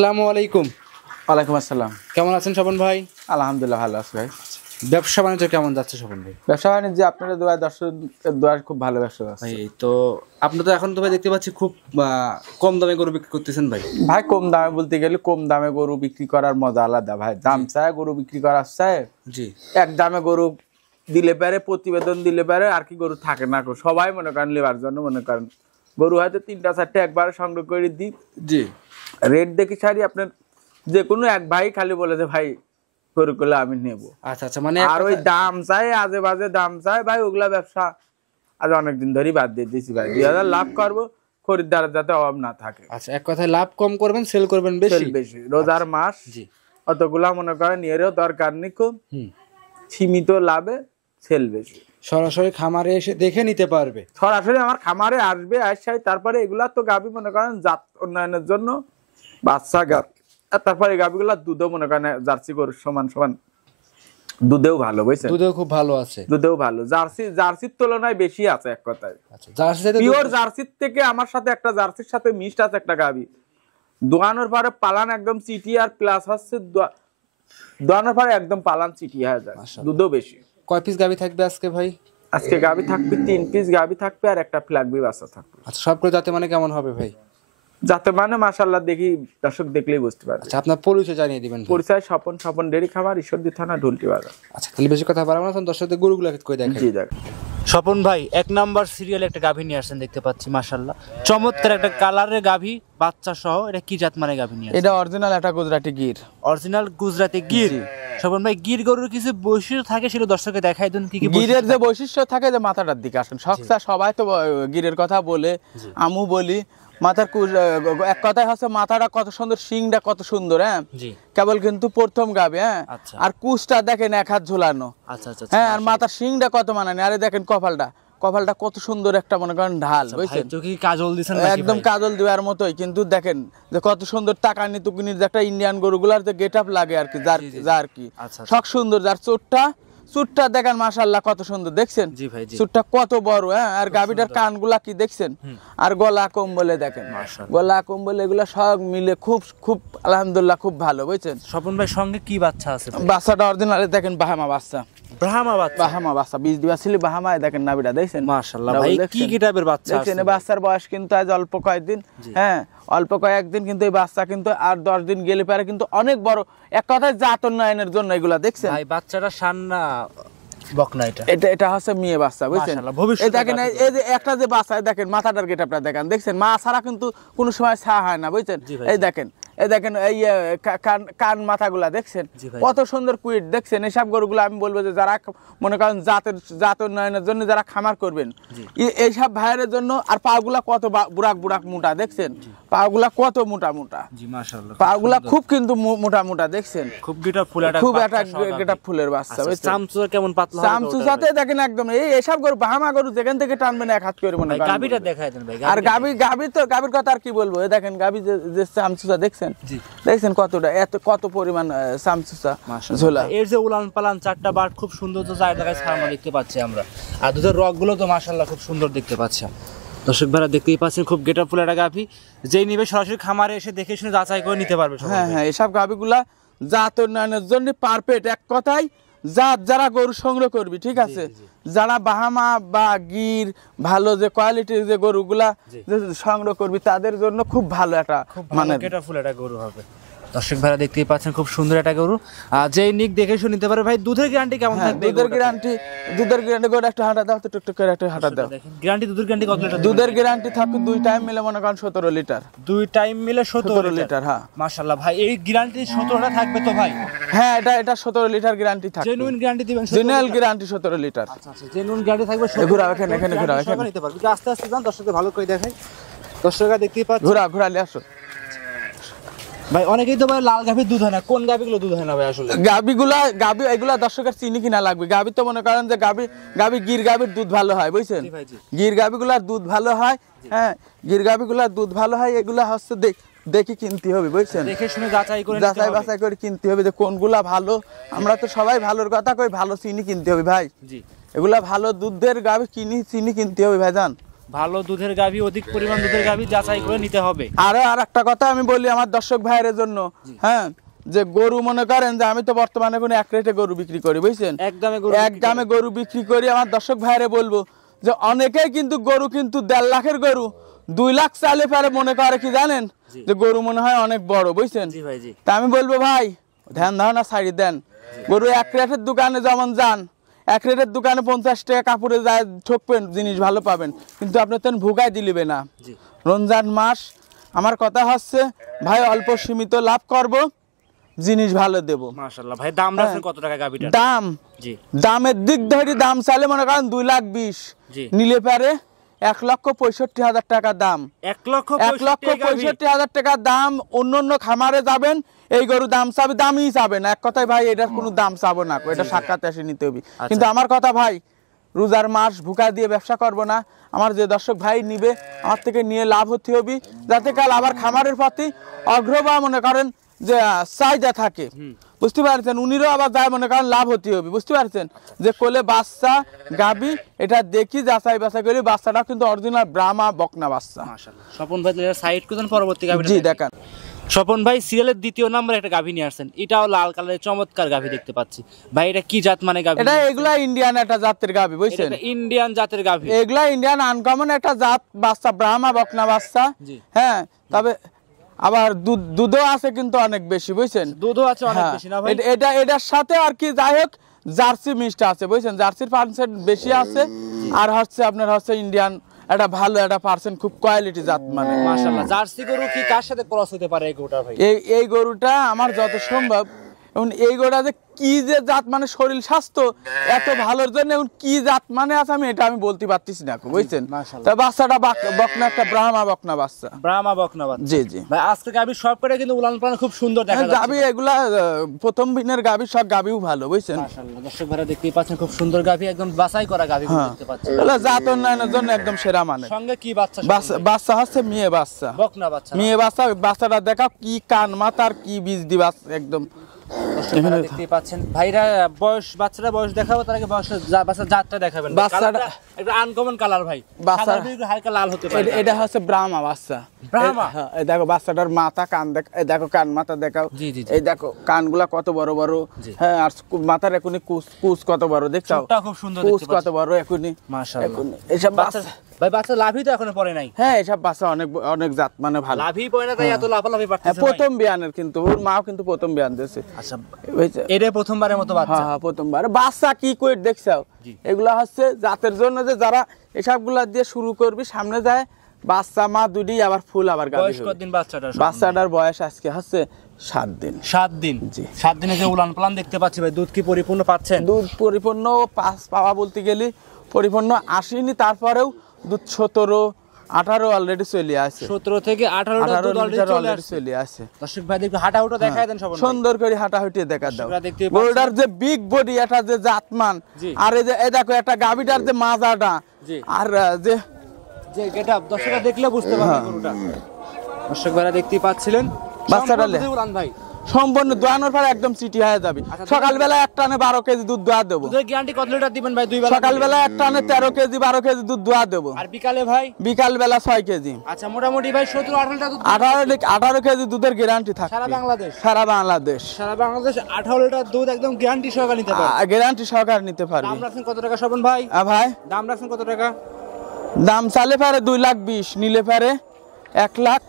আসসালামু আলাইকুম। ওয়ালাইকুম আসসালাম। কেমন আছেন স্বপন ভাই? আলহামদুলিল্লাহ ভালো আছি ভাই। ব্যবসা বাণিজ্য কেমন যাচ্ছে স্বপন ভাই? ব্যবসা বাণিজ্য আপনাদের দোয়া, দর্শকের দোয়া খুব ভালো ব্যবসা ভাই যাচ্ছে। তো আপনি তো এখন তো ভাই দেখতে পাচ্ছি খুব কম দামে গরু বিক্রি করতেছেন ভাই। ভাই কম দামে বলতে গেলে কম দামে গরু বিক্রি করার মজা আলাদা ভাই। দাম চায় গরু বিক্রি করার চায়, জি এক দামে গরু দিলে পারে, প্রতিবেদন দিলে পারে, আর কি গরু থাকে না। সবাই মনে করেন লেবার জন্য মনে করেন গরু হয়তো 3টা 4টে একবারে সংগ্রহ করে দিই, জি রেট দেখি ছাড়ি। আপনার যে কোনো এক ভাই খালি বলে যে ভাই গরু করলে আমি নেবো। আচ্ছা আচ্ছা, মানে আর ওই দাম চাই, আজে বাজে দাম চাই ভাই, ওগুলা ব্যবসা আজ অনেকদিন ধরেই বাদ দিয়ে দিয়েছি ভাই। 2000 লাভ করবো, খরিদ্দারের যাতে অভাব না থাকে। আচ্ছা, এক কথায় লাভ কম করবেন, সেল করবেন বেশি। বেশি রোজার মাস, জি অতগুলা মনে করেন এরও দরকার নেই, খুব সীমিত লাভে সেল বেশি। সরাসরি খামারে এসে দেখে নিতে পারবে। সরাসরি আমার খামারে আসবে, আসাই তারপরে এগুলা তো গাভী মনে করেন জাত উন্নয়নের জন্য বাচ্চা গাভী, আর তারপরে গাভীগুলা দুধও মনে করেন জার্সি গরুর সমান সমান, দুধেও ভালো, বুঝছেন? দুধেও খুব ভালো আছে। দুধেও ভালো, জার্সির তুলনায় বেশি আছে এক কথায়। আচ্ছা, জার্সি পিওর জার্সির থেকে আমার সাথে একটা জার্সির সাথে মিক্সড আছে একটা গাভী। দোয়ানোর পরে পালান একদম চিটি, আর প্লাস হচ্ছে দোয়ানোর পরে একদম পালান চিটি হয়ে যায়, দুধও বেশি। কয় পিস গাভী থাকবে আজকে ভাই? আজকে গাভী থাকবে 3 পিস গাভী থাকবে, আর একটা ফ্ল্যাগবি বাচ্চা থাকবে। আচ্ছা, সবগুলো যাতে মানে কেমন হবে ভাই? যাতে মানে মাশাআল্লাহ দেখি, দর্শক দেখলেই বুঝতে পারবে। আচ্ছা, আপনার পরিচয় জানিয়ে দিবেন। পরিচয় স্বপন ডেরি খামার, ঈশ্বরদী থানা, ঢুলটি বাজার। আচ্ছা, তাহলে বেশি কথা বাড়াবো না, দর্শকদের গরুগুলো করে দেখেন। জি দেখ স্বপন ভাই 1 নাম্বার সিরিয়ালে একটা গাভী নিয়ে আসছেন দেখতে পাচ্ছি, মাশাআল্লাহ চমৎকার একটা কালারের গাভী, বাচ্চা সহ। এটা কি জাত মানে গাভী নিয়ে আসছেন? এটা অরিজিনাল একটা গুজরাটি গির। অরিজিনাল গুজরাটি গির। স্বপন ভাই, গির গরুর কিছু বৈশিষ্ট্য থাকে, সেটা দর্শককে দেখাই দেন। কি কি গিরের যে বৈশিষ্ট্য থাকে, যে মাথাটার দিকে আসেন সবচা, সবাই তো গিরের কথা বলে, আমু বলি। মাথার এক কথায় হচ্ছে মাথাটা কত সুন্দর, শিংটা কত সুন্দর, হ্যাঁ কেবল কিন্তু প্রথম গাবে, হ্যাঁ। আর কুচটা দেখেন 1 হাত ঝুলানো, হ্যাঁ। আর মাথার শিংটা কত মানানি, আরে দেখেন কপালটা কত সুন্দর একটা মনে করেন ঢাল, বুঝছেন? কাজল দিছেন একদম কাজল দেওয়ার মতোই, কিন্তু দেখেন যে কত সুন্দর টাকানি টুকুনির যে একটা ইন্ডিয়ান গরুগুলার যে গেট আপ লাগে আর কি, যার কি সব সুন্দর। যার চুটটা দেখেন মাশাআল্লাহ কত সুন্দর, দেখছেন? চুটটা কত বড়, হ্যাঁ। আর গাভীটার কানগুলা কি দেখছেন? আর গলা কম্বলে দেখেন, গলা কম্বল এগুলা সব মিলে খুব খুব আলহামদুলিল্লাহ খুব ভালো, বুঝছেন? স্বপন ভাই সঙ্গে কি বাচ্চা আছে? বাচ্চাটা অরিজিনাল দেখেন, বাহামা বাচ্চা। ব্রাহ্মা বাচ্চা বীজ দিবা ছিল বাহামায়, দেখেন নাভিটা দেখছেন? মাশাআল্লাহ ভাই, কি কি টাইপের বাচ্চা আছে? দেখছেন বাচ্চার বয়স কিন্তু আজ অল্প কয়েকদিন, হ্যাঁ অল্প কয়েকদিন, কিন্তু এই বাচ্চা কিন্তু আর 10 দিন গেলে পারে কিন্তু অনেক বড়। এক কথায় জাত উন্নয়নের জন্য এগুলা, দেখছেন ভাই? বাচ্চাটা সান্না বকনা, এটা হচ্ছে মেয়ে বাচ্চা, বুঝছেন? এই দেখেন, এই যে একটা যে বাচ্চা, দেখেন মাথাটার গেটআপটা দেখেন, দেখছেন? মা ছাড়া কিন্তু কোনো সময় ছা হয় না, বুঝছেন? এই দেখেন এই কান মাথাগুলা দেখছেন কত সুন্দর কুইট, দেখছেন? এইসব গরুগুলো আমি বলবো যে যারা মনে করেন জাত উন্নয়নের জন্য যারা খামার করবেন, এইসব ভাইয়ের জন্য। আর পাগুলা কত বুড়াক মোটা, দেখছেন? পাগুলা কত মোটা, পাগুলা খুব কিন্তু মোটা, দেখছেন? খুব একটা গেটআপ ফুলের বাচ্চা। চামচুর কেমন পাতলা, চামচুসাতে দেখেন একদম এইসব গরু বাহামা গরু যেখান থেকে টানবেন 1 হাত করে মনে করেন। গাভীটা দেখাই দেন ভাই। আর গাভীর কথা আর কি বলবো, এই দেখেন গাভী যে চামচুসা, দেখছেন কতটা, কত পরিমাণ চামচুসা ঝোলা। এর যে উলান পালান 4টা বাট খুব সুন্দর, তো চার জায়গায় ছাড়ানো দেখতে পাচ্ছি আমরা। আর দুধের রগগুলো তো মাশাআল্লাহ খুব সুন্দর দেখতে পাচ্ছি। দর্শক ভাইরা দেখতেই পাচ্ছেন, খুব গেটআপ ফুল একটা গাভী, যেই নিবে সরাসরি খামারে এসে দেখে শুনে যাচাই করে নিতে পারবে। হ্যাঁ, এসব গাভীগুলা জাত উন্নয়নের জন্য পারফেক্ট। এক কথায় যারা গরু সংগ্রহ করবি, ঠিক আছে, যারা বাহামা বা গির ভালো যে কোয়ালিটির যে গরুগুলা সংগ্রহ করবি, তাদের জন্য খুব ভালো একটা মানে গেটআপ ফুল একটা গরু হবে। দর্শক ভাইরা দেখতেই পাচ্ছেন, খুব সুন্দর একটা গরু, যেই নিক দেখে শুনে নিতে পারে। ভাই দুধের গ্যারান্টি কেমন থাকবে? দুধের গ্যারান্টি গরু একটা হাঁটা দাও তো, টুকটুক করে একটা হাঁটা দাও। দুধের গ্যারান্টি কত লিটার? দুধের গ্যারান্টি থাকবে 2 টাইম মিলে মনে করেন 17 লিটার। 2 টাইম মিলে 17 লিটার, হ্যাঁ। মাশাআল্লাহ ভাই, এই গ্যারান্টি 17টা থাকবে তো ভাই? হ্যাঁ, এটা 17 লিটার গ্যারান্টি থাকবে। জেনুইন গ্যারান্টি দিবেন? Genuine guarantee 17 litre. আচ্ছা, জেনুইন গ্যারান্টি থাকবে। ঘোরা এখানে ঘোরা, এখানে নিতে পারবে। আস্তে আস্তে যান, দর্শকদের ভালো করে দেখাই। দর্শকরা দেখতেই পাচ্ছেন, ঘোরালে আসো ভাই। অনেকেই তো ভাই লাল গাভীর দুধ হয় না, কোন গাভীগুলো দুধ হয় না ভাই আসলে? গাভী এগুলা দর্শকের চিনি কিনা লাগবে। গাভী তো মনে করেন যে গাভী গির গাভীর দুধ ভালো হয়, বুঝছেন? গির গাভীগুলার দুধ ভালো হয়, হ্যাঁ, গির গাভীগুলার দুধ ভালো হয়। এগুলা হচ্ছে দেখি কিনতে হবে, বুঝছেন? দেখে শুনে যাচাই বাছাই করে কিনতে হবে যে কোনগুলা ভালো। আমরা তো সবাই ভালোর কথা কই, ভালো চিনি কিনতে হবে ভাই। এগুলা ভালো দুধের গাভী চিনি কিনতে হবে ভাই, জান। ভালো দুধের গাভী, অধিক পরিমাণ দুধের গাভী যাচাই করে নিতে হবে। আর একটা কথা আমি বলি আমার দর্শক ভাইয়ের জন্য, হ্যাঁ, যে গরু মনে করেন যে আমি তো বর্তমানে কোনো এক রেটে গরু বিক্রি করি, বুঝছেন, এক দামে গরু বিক্রি করি। আমার দর্শক ভাইরে বলবো যে অনেকেই কিন্তু গরু কিন্তু 1.5 লাখের গরু 2 লাখ চালে পারে মনে করে কি জানেন, যে গরু মনে হয় অনেক বড়, বুঝছেন। তা আমি বলবো ভাই ধ্যান ধারণা ছাড়ি দেন, গরু এক রেটের দোকানে যেমন যান, এক রেটের দোকানে 50 টাকা কাপড়ে যায় ঠকবেন, জিনিস ভালো পাবেন, কিন্তু আপনি তেন ভুগাই দিলিবে না। রমজান মাস, আমার কথা হচ্ছে ভাই অল্প সীমিত লাভ করব, জিনিস ভালো দেবো। মাশাআল্লাহ ভাই, দাম রাখছেন কত টাকা গাভীটার? দাম, দামের দিক ধরে দাম চাইলে মনে করেন 2,20,000, নিলে পারে 1,65,000 টাকা দাম। 1,65,000 টাকা দাম। অন্য খামারে যাবেন এই গরু দাম চাবে, দামই চাবে না, এক কথায় ভাই এটার কোনো দাম চাবো না, এটা সাক্ষাৎ এসে নিতে হবে। কিন্তু আমার কথা ভাই, রোজার মাস ভুকা দিয়ে ব্যবসা করব না, আমার যে দর্শক ভাই নিবে আমার থেকে নিয়ে লাভ হতে হবে, যাতে কাল আবার খামারের প্রতি অগ্রবা মনে করেন যে চাহিদা থাকে, বুঝতে পারছেন, উনিরও আবার যায় মনে করেন লাভ হতে হবে, বুঝতে পারছেন। যে কোলে বাচ্চা গাবি এটা দেখি যাচাই বাছাই করি, বাচ্চাটা কিন্তু অরিজিনাল ব্রাহ্মা বকনা বাচ্চা। মাশাআল্লাহ। স্বপন ভাই সাইড করতেন পরবর্তী গাভীটা। জি দেখান। স্বপন ভাই সিরিয়ালের 2য় নম্বরে একটা গাভী নিয়ে আসছেন, এটাও লাল কালারের চমৎকার গাভী দেখতে পাচ্ছি ভাই, এটা কি জাত মানে গাভী? এটা এগুলা ইন্ডিয়ান একটা জাতের গাভী, বুঝছেন, ইন্ডিয়ান জাতের গাভী, এগুলা ইন্ডিয়ান আনকমন একটা জাত বাচ্চা, ব্রাহ্মা বকনা বাচ্চা। হ্যাঁ, তবে আবার দুধও আছে কিন্তু অনেক বেশি, বুঝছেন, দুধও আছে অনেক বেশি না ভাই? এটার সাথে আর কি যাই হোক জার্সি মিক্সড আছে, বুঝছেন, জার্সির পার্সেন্ট বেশি আছে, আর হচ্ছে আপনার হচ্ছে ইন্ডিয়ান একটা ভালো একটা পার্সেন্ট, খুব কোয়ালিটি জাত মানে। মাশাআল্লাহ। জার্সি গরু কি কার সাথে ক্রস হতে পারে এই গরুটা ভাই? এই গরুটা আমার যত সম্ভব, এখন এই গরুটা যে কি যে জাত মানে শরীর স্বাস্থ্য এত ভালোর জন্য এখন কি জাত মানে আছে আমি বলতে পারতেছি না, বুঝছেন। তা বাচ্চাটা বকনা, একটা ব্রাহ্মা বকনা বাচ্চা, ব্রাহ্মা বকনা বাচ্চা। জি জি ভাই, আজকে গাভী সব করে কিন্তু উলান পালান খুব সুন্দর দেখা যাচ্ছে। গাভী এগুলা প্রথম দিনের গাভী, সব গাভীও ভালো, বুঝছেন। মাশাআল্লাহ। দর্শক ভাইরা দেখতেই পাচ্ছেন খুব সুন্দর গাভী, একদম বাছাই করা গাভী দেখতে পাচ্ছেন। এগুলা জাত উন্নয়নের জন্য একদম সেরা মানে। সঙ্গে কি বাচ্চা? বাচ্চা হচ্ছে মেয়ে বাচ্চা, বকনা বাচ্চা, মেয়ে বাচ্চা। বাচ্চাটা দেখা কি কান মাথার কি বীজ দিবা একদম। দেখতেই পাচ্ছেন ভাইরা, বাচ্চাটা বয়স দেখাবো, তার আগে বাচ্চার জাতটা দেখাবেন। বাচ্চাটা একটা আনকমন কালার ভাই, বাচ্চা হালকা লাল হতে পারে। এটা হচ্ছে ব্রাহ্মা বাচ্চা, ব্রাহ্মা। এই দেখো বাচ্চাটার মাথা কান দেখ, এই দেখো কান মাথা দেখাও, এই দেখো কানগুলা কত বড় বড়, হ্যাঁ, আর মাথার এখনই কুচ কত বড়, দেখছো, খুব সুন্দর কুচ কত বড় এখনই। মাশাআল্লাহ। এইসব বাচ্চা ভাই, বাচ্চা লাভই তো এখনো পড়ে নাই। হ্যাঁ, এসব বাচ্চা অনেক জাত মানে ভালো, লাভই পড়ে না, তাই এত লাফালাফি পারতেছে। প্রথম বিয়ানের কিন্তু ওর মাও কিন্তু প্রথম বিয়ান দিয়েছে। আচ্ছা, এটা প্রথমবারের মতো বাচ্চা? হ্যাঁ, প্রথমবার। বাচ্চা কি করে দেখছো, এগুলা হচ্ছে জাতের জন্য যে যারা এসবগুলা দিয়ে শুরু করবি, সামনে যায় বাচ্চা মা দুটি আবার ফুল আবার গাভী। বয়স কতদিন বাচ্চাটার? বাচ্চাটার বয়স আজকে হচ্ছে 7 দিন। 7 দিন? জি। 7 দিনে যে উলান পালান দেখতে পাচ্ছি ভাই, দুধ কি পরিপূর্ণ পাচ্ছেন? দুধ পরিপূর্ণ পাওয়া বলতে গেলে পরিপূর্ণ আসেনি, তারপরেও দুধ 17-18 অলরেডি চলে আসে। 17 থেকে 18 দুধ অলরেডি চলে আসে। দর্শক ভাই দেখো হাঁটাহুটো দেখায় দেন সব সুন্দর করে হাঁটাহুটি দেখা দাও। গরুটার যে বিগ বডি, এটা যে জাতমান, আর এই দেখো একটা গাভীটার যে মাজাটা, আর যে গেটআপ, দর্শকরা দেখলে বুঝতে পারবে গরুটা। দর্শক ভাইরা দেখতেই পাচ্ছিলেন বাচ্চাটা উলান ভাই সম্পূর্ণ দোয়ানোর পর একদম চিটি হয়ে যাবে। সকালবেলা এক টানে 12 কেজি দুধ দোয়া দেবো। দুধের গ্যারান্টি কত লিটার দিবেন ভাই? 2 বেলা। সকালবেলা এক টানে 13 কেজি 12 কেজি দুধ দোয়া দেবো। আর বিকালে ভাই? বিকালবেলা 6 কেজি। আচ্ছা, মোটামুটি ভাই 17-18 লিটার দুধ? 18 কেজি দুধের গ্যারান্টি থাকে সারা বাংলাদেশ? সারা বাংলাদেশ 18 লিটার দুধ একদম গ্যারান্টি সহকারে নিতে পারবে? গ্যারান্টি সহকারে নিতে পারবে। দাম রাখছেন কত টাকা স্বপন ভাই? ভাই দাম রাখছেন কত টাকা? দাম চালে পারে 2,20,000, নিলে পারে 1,65,000।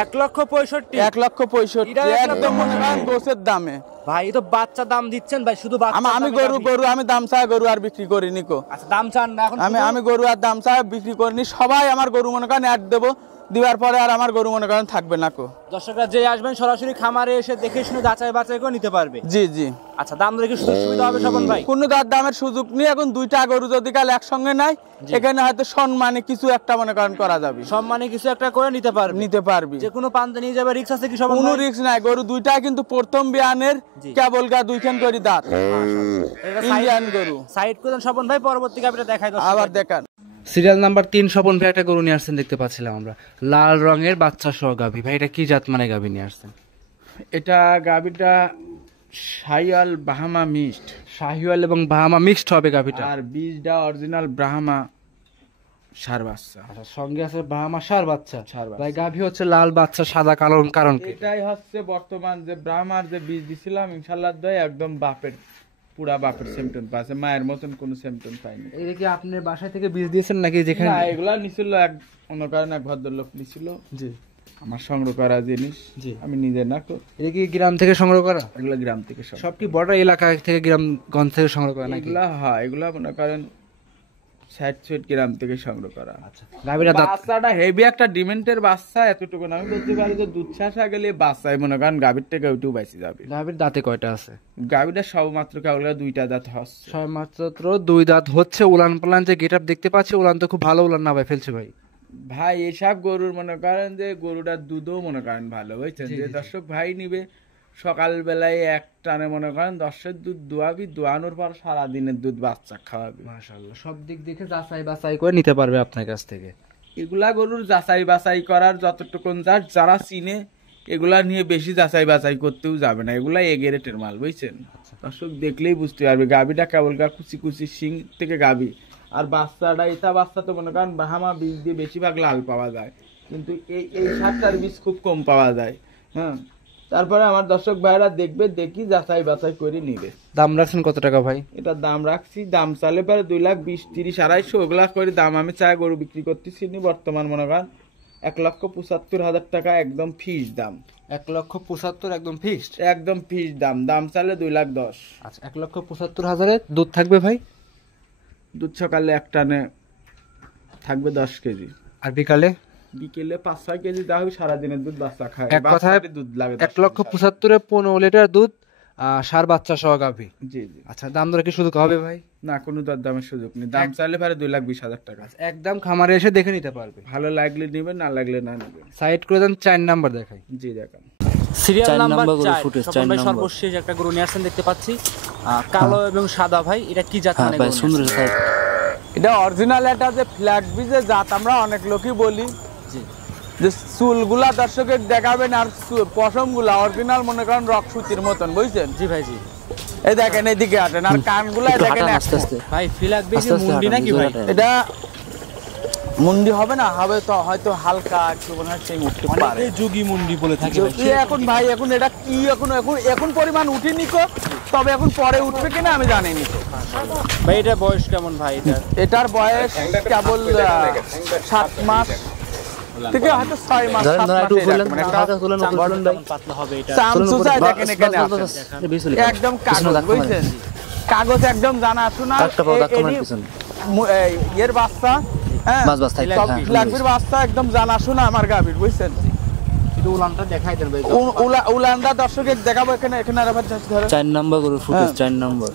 1,65,000? 1,65,000 একদম মনে করেন গোছের দামে ভাই। এই তো বাচ্চা দাম দিচ্ছেন ভাই, শুধু বাচ্চা। আমি গরু আমি দাম চাই, গরু আর বিক্রি করিনি কো। আচ্ছা, দাম চান না এখন? আমি গরু আর দাম চাই বিক্রি করিনি। সবাই আমার গরু মনে করেন অ্যাড দেবো, দিবার পরে আর আমার গরু মনে করেন থাকবে না কো। দর্শকরা যে আসবেন সরাসরি খামারে এসে দেখে শুনে যাচাই বাছাই করে নিতে পারবে? জি জি। আচ্ছা, দাম দরে কি সুযোগ সুবিধা হবে স্বপন ভাই? কোনো দামের সুযোগ নেই। এখন 2টা গরু যদি কাল একসঙ্গে নাই, এখানে হয়তো সম্মানে কিছু একটা মনে করেন করা যাবে, সম্মানে কিছু একটা করে নিতে পারবি। যে কোনো পান্তে নিয়ে যাবে, রিস্ক আছে কি স্বপন ভাই? কোনো রিস্ক নাই। গরু 2টা কিন্তু প্রথম বিয়ানের, কেবল 2খান করে দাঁত, ইন্ডিয়ান গরু। সাইড করে দেন স্বপন ভাই, পরবর্তী গাবিটা দেখাই দাও। আবার দেখান। সিরিয়াল নাম্বার 3 স্বপন ভাই একটা গরু নিয়ে আসছেন দেখতে পাচ্ছিলাম আমরা, লাল রঙের বাচ্চা সহ গাভী। ভাই এটা কি জাত মানে গাভী নিয়ে আসছেন? এটা গাভীটা শাহিওয়াল বাহামা মিক্সড। শাহিওয়াল এবং বাহামা মিক্সড হবে গাভীটা, আর বীজটা অরিজিনাল ব্রাহ্মা ষাঁড় বাচ্চা। আচ্ছা, সঙ্গে আছে ব্রাহ্মা ষাঁড় বাচ্চা। ষাঁড় বাচ্চা। ভাই গাভী হচ্ছে লাল বাচ্চা সাদা কালো, কারণ কি? এটাই হচ্ছে বর্তমান যে ব্রাহ্মার যে বীজ দিছিলাম ইনশাআল্লাহ দয় একদম বাপের পুরা বাপের সিমটন পাচ্ছে, মায়ের মতন কোনো সিমটন পাইনি। এটা কি আপনি বাসায় থেকে বীজ দিয়েছেন নাকি যেখানে? না, এগুলা নিছিল এক অন্য কারণে এক ভদ্রলোক নিছিল, জি আমার সংগ্রহ করা জিনিস, জি। আমি নিজে না তো, এটা কি গ্রাম থেকে সংগ্রহ করা? এগুলা গ্রাম থেকে সব। সব কি বড় এলাকা থেকে গ্রামগঞ্জ থেকে সংগ্রহ করা নাকি? এগুলা হ্যাঁ, এগুলা মনে করেন 60 গ্রাম থেকে সংগ্রহ করা। আচ্ছা, গাভীরা দাঁত বাচ্চাটা হেভি একটা ডিমেন্টের বাচ্চা, এতটুকু না আমি বলতে পারি যে দুধ ছাসা গেলে বাচ্চাই মনে করেন গাভীর থেকে ওইটু বাইসে যাবে। গাভীর দাঁতে কয়টা আছে? গাভীটা সব মাত্র কেবল 2টা দাঁত হচ্ছে। ছয় মাত্র 2 দাঁত হচ্ছে। উলান পালান যে গেটআপ দেখতে পাচ্ছি, উলান তো খুব ভালো উলান না ভাই ফেলছে ভাই। ভাই এসব গরুর মনে করেন যে গরুটার দুধও মনে করেন ভালো, বুঝছেন? যে দর্শক ভাই নিবে সকাল বেলায় এক টানে মনে করেন 10-এর দুধ দোয়াবি, দোয়ানোর পর সারা দিনের দুধ বাচ্চা খাওয়াবি। মাশাআল্লাহ, সব দিক দেখে যাচাই বাছাই করে নিতে পারবে আপনার কাছ থেকে। এগুলা গরুর যাচাই বাছাই করার যতটুকুন যারা চিনে এগুলা নিয়ে বেশি যাচাই বাছাই করতেও যাবে না, এগুলা এগেরেটের মাল, বুঝছেন? দর্শক দেখলেই বুঝতে পারবে গাভীটা কেবল কুচি কুচি শিং থেকে গাভী, আর বাচ্চাটা এটা বাচ্চা তো মনে করেন ব্রাহ্মা বীজ দিয়ে বেশিরভাগ লাল পাওয়া যায়, কিন্তু এই সারটার বীজ খুব কম পাওয়া যায়। হ্যাঁ, তারপরে আমার দর্শক ভাইরা দেখবে, দেখি যাচাই বাছাই করে নিবে। দাম রাখছেন কত টাকা ভাই? এটা দাম রাখছি, দাম চালে পরে 2,20,000, 30, 250 ওগুলা করে দাম আমি চাই গরু বিক্রি করতেছি বর্তমান মনে করেন 1,75,000 টাকা একদম ফিক্স দাম। 1,75,000 একদম ফিক্সড? একদম ফিক্স দাম, দাম চালে 2,10,000। আচ্ছা, 1,75,000 দুধ থাকবে ভাই? দুধ সকালে এক টানে থাকবে 10 কেজি, আর বিকালে? বিকেলে 5-6 কেজি দেওয়া হবে, সারাদিনের দুধ বাচ্চা খায়। এক কথায় দুধ লাগে 1,75,000 15 লিটার দুধ, ষাঁড় বাচ্চা সহ গাভী। জি জি। আচ্ছা, দাম দরে কি সুযোগ হবে ভাই? না, কোনো দরদামের সুযোগ নেই, দাম চাইলে পরে 2,20,000 টাকা। একদম খামারে এসে দেখে নিতে পারবে, ভালো লাগলে নিবে, না লাগলে না নিবে। সাইড করে দেন। 4 নাম্বার দেখাই। জি দেখান। সিরিয়াল নাম্বার গরু 4 ফুটেজ, স্বপন ভাই সর্বশেষ একটা গরু নিয়ে আসছেন দেখতে পাচ্ছি, কালো এবং সাদা। ভাই এটা কি জাত মানে ভাই গরু? সুন্দর সাইজ। এটা অরিজিনাল, এটা যে ফ্ল্যাট বীজের জাত আমরা অনেক লোকই বলি, জি যে চুলগুলা দর্শকের দেখাবেন আর পশম গুলা অরিজিনাল মনে করেন রক সুতির মতন, বুঝছেন? জি ভাই জি। এই দেখেন এদিকে হাঁটেন, আর কানগুলা একটু দেখেন হাঁটান আস্তে আস্তে, ভাই ফিলাক বেশি আস্তে আস্তে মুন্ডি হাঁটান, নাকি জোরে ভাই? হাঁটান। এটা মুন্ডি হবে না, হবে তো হয়তো হালকা একটু মনে হয় সেই উঠতে পারে। অনেকে যুগি মুন্ডি বলে থাকে ভাই। যদি এখন ভাই এখন এটা কি এখন পরিমাণ উঠেনি কো, তবে এখন পরে উঠবে কিনা আমি জানি নি। ভাই এটা বয়স কেমন ভাই এটা? এটার বয়স কেবল 7 মাস থেকে হয়তো 6 মাস, ধরেন 7 ধরেন মাস একটু ফুলেন, এরকম। হাতে তুলেন, উপরে তুলেন ভাই। পাতলা হবে এটা। চামচুচাই দেখেন এখানে আছে। একদম কাগজ, বুঝছেন? কাগজ একদম জানা শোনা একটা পাও ধাক্কা মারেন পিছনে। এর বাচ্চা, হ্যাঁ বাস বাস থাক, সব হ্যাঁ, লাগবির বাচ্চা একদম জানা শোনা আমার গাভীর, বুঝছেন? একটু উলানটা দেখাই দেন ভাই। উলানটা দর্শকের দেখাবো এখানে, এখানে আর আবার ধরে 4 নাম্বার গরু ফুটেজ, 4 নাম্বার।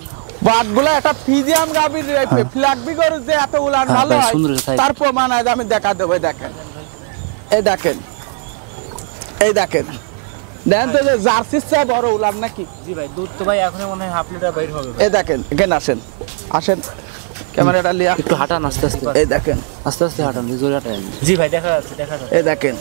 বাটগুলা একটা ফিজিয়াম গাভীর ফ্ল্যাগবি গরু যে এত উলান হ্যাঁ, ভালো ভাই, হয় সুন্দর size। তার প্রমাণ আজ আমি দেখা দেবো। দেখেন, এই দেখেন, এই দেখেন, দেখেন তো যে জার্সির চেয়ে বড় উলান নাকি? জি ভাই, দুধ তো ভাই এখনই মনে হয় হাফ লিটার বাইর হবে ভাই। এই দেখেন, এখানে আসেন, আসেন ক্যামেরাটা লিয়া, একটু হাঁটান আস্তে আস্তে, এই দেখেন, আস্তে আস্তে হাঁটান, জোরে হাঁটান। জি ভাই দেখা যাচ্ছে, দেখা যাচ্ছে। এই দেখেন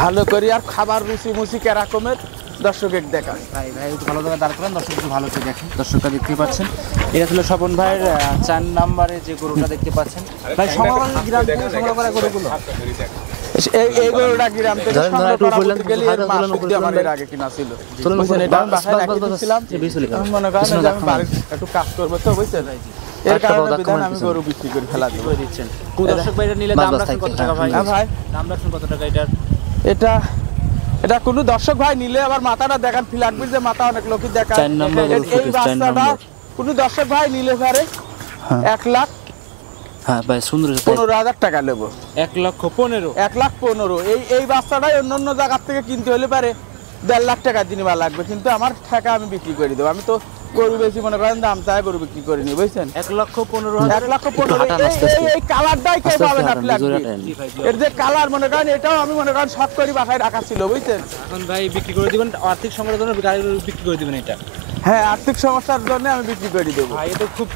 ভালো করি, আর খাবার রুচি মুচি কেরকমের দর্শকের দেখান। ভাই ভাই একটু ভালো জায়গায় দাঁড় করেন, দর্শক একটু ভালো করে দেখেন। দর্শকরা দেখতে পাচ্ছেন, এটা ছিল স্বপন ভাইয়ের 4 নাম্বারে যে গরুটা দেখতে পাচ্ছেন। ভাই সংগ্রহ গ্রাম থেকে সংগ্রহ করা গরুগুলো? এই গরুটা গ্রাম থেকে ধরেন, সংগ্রহ একটু করা বললেন, বলতে গেলে এর হাতে মাস তুলেন, অব্দি আমার তুলেন এর আগে কিনা ছিল। তুলেন, বুঝছেন, তুলেন, এটা আমি বাস, বাসায় বাস, রাখি বাস, বাস, দিয়েছিলাম। এই বিচুলি আমি মনে করেন পিছনে যে আমি রাখুন। বাড়ির একটু কাজ করবো তো, বুঝছেন? এর একটা কারণে বড় বিধান ধাক্কা আমি মারতেছেন। গরু বিক্রি করে ফেলা দেবো। করে দিচ্ছেন। দর্শক ভাইরা নিলে বাস, দাম বাস, রাখছেন কত থাকতে, টাকা ভাই? হ্যাঁ ভাই, দাম রাখছেন কত টাকা এটার? এটা কোনো দর্শক ভাই নিলে আবার মাথাটা দেখান, ফিলাকবির যে মাথা অনেক লোকই দেখায়। 4 নাম্বার গরু এই ফুটেজ, 4 বাচ্চাটা নাম্বার। কোনো দর্শক ভাই নিলে পারে 1,15,000 হ্যাঁ ভাই সুন্দর সাইজ। টাকা নেবো। 1,15,000 1,15,000 এই বাচ্চাটাই অন্য জায়গার থেকে কিনতে হলে পারে 1.5 লাখ টাকা দিনবা লাগবে, কিন্তু আমার টাকা আমি বিক্রি করে দেবো। আমি তো গরু বেশি মনে করেন দাম চাই গরু বিক্রি করে নি, বুঝছেন? 1,15,000 1,15,000 আস্তে আস্তে। এই কালারটাই কেউ আস্তে পাবে আস্তে না হাঁটান, ফ্ল্যাগ জোরে দিয়ে। হাঁটান। এর যে কালার মনে করেন এটাও আমি মনে করেন শর্ট করে বাসায় রাখা ছিল, বুঝছেন? এখন ভাই বিক্রি করে দিবেন, আর্থিক সংকটের জন্য গাড়ি বিক্রি করে দিবেন এটা? হ্যাঁ, আর্থিক সমস্যার জন্য আমি বিক্রি করে দেবো। ভাই এটা খুব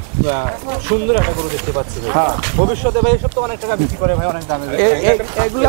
সুন্দর একটা গরু দেখতে পাচ্ছি ভাই। হ্যাঁ, ভবিষ্যতে ভাই এসব তো অনেক টাকা বিক্রি করে ভাই, অনেক দামে। এগুলা